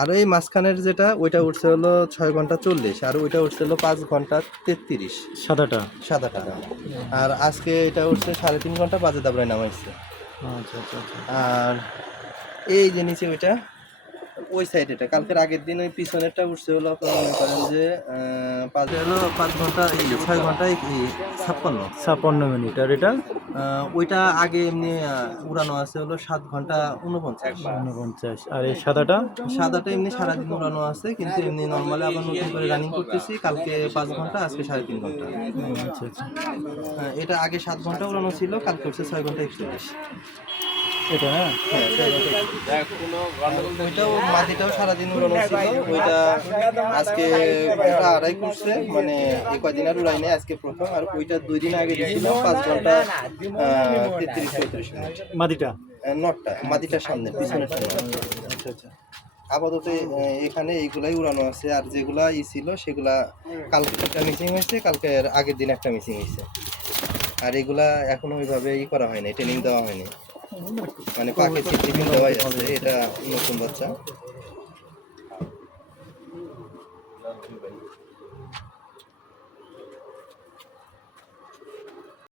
আর এই মাঝখানের যেটা ওইটা উঠছে হলো 6 ঘন্টা 40, আর ওইটা উঠছে হলো 5 ঘন্টা 33 সাদাটা। সাদাটা। আর আজকে এটা উঠছে 3.5 ঘন্টা বাজে দাবড়ায় নামাইছে। আচ্ছা আচ্ছা আচ্ছা। আর এই যে নিচে ওইটা ওই সাইড, এটা কালকের আগের দিন ওই পিছনেরটা উঠছে হলো আপনার মনে করেন যে 5 ঘন্টা 56। 56 মিনিট। আর এটা ওইটা আগে এমনি উড়ানো আছে হলো 7 ঘন্টা 49। 49। আর এই সাদাটা সাদাটা এমনি সারাদিন উড়ানো আছে, কিন্তু এমনি নর্মালি আবার নতুন করে রানিং করতেছি। কালকে 5 ঘন্টা, আজকে 3.5 ঘন্টা। আচ্ছা আচ্ছা। এটা আগে 7 ঘন্টা উড়ানো ছিল, কালকে হচ্ছে 6 ঘন্টা 41। এটা হ্যাঁ ওইটাও মাটিটাও সারাদিন উড়ানো ছিল, ওইটা আজকে ওটা আড়াই করছে, মানে এই কয়দিন আর উড়াই নেই, আজকে প্রথম। আর ওইটা 2 দিন আগে দিয়েছিল 5 ঘন্টা 33-34 মিনিট। মাদিটা। নটটা মাটিটার সামনে, পিছনের সামনে। আচ্ছা আচ্ছা। আপাতত এখানে এইগুলাই উড়ানো আছে, আর যেগুলা ছিল সেগুলা কালকে একটা মিসিং হয়েছে, কালকে আগের দিন একটা মিসিং হয়েছে। আর এগুলা এখনো ওইভাবে করা হয়নি, ট্রেনিং দেওয়া হয়নি, মানে পাকে ট্রেনিং দেওয়াই আছে। এটা নতুন বাচ্চা।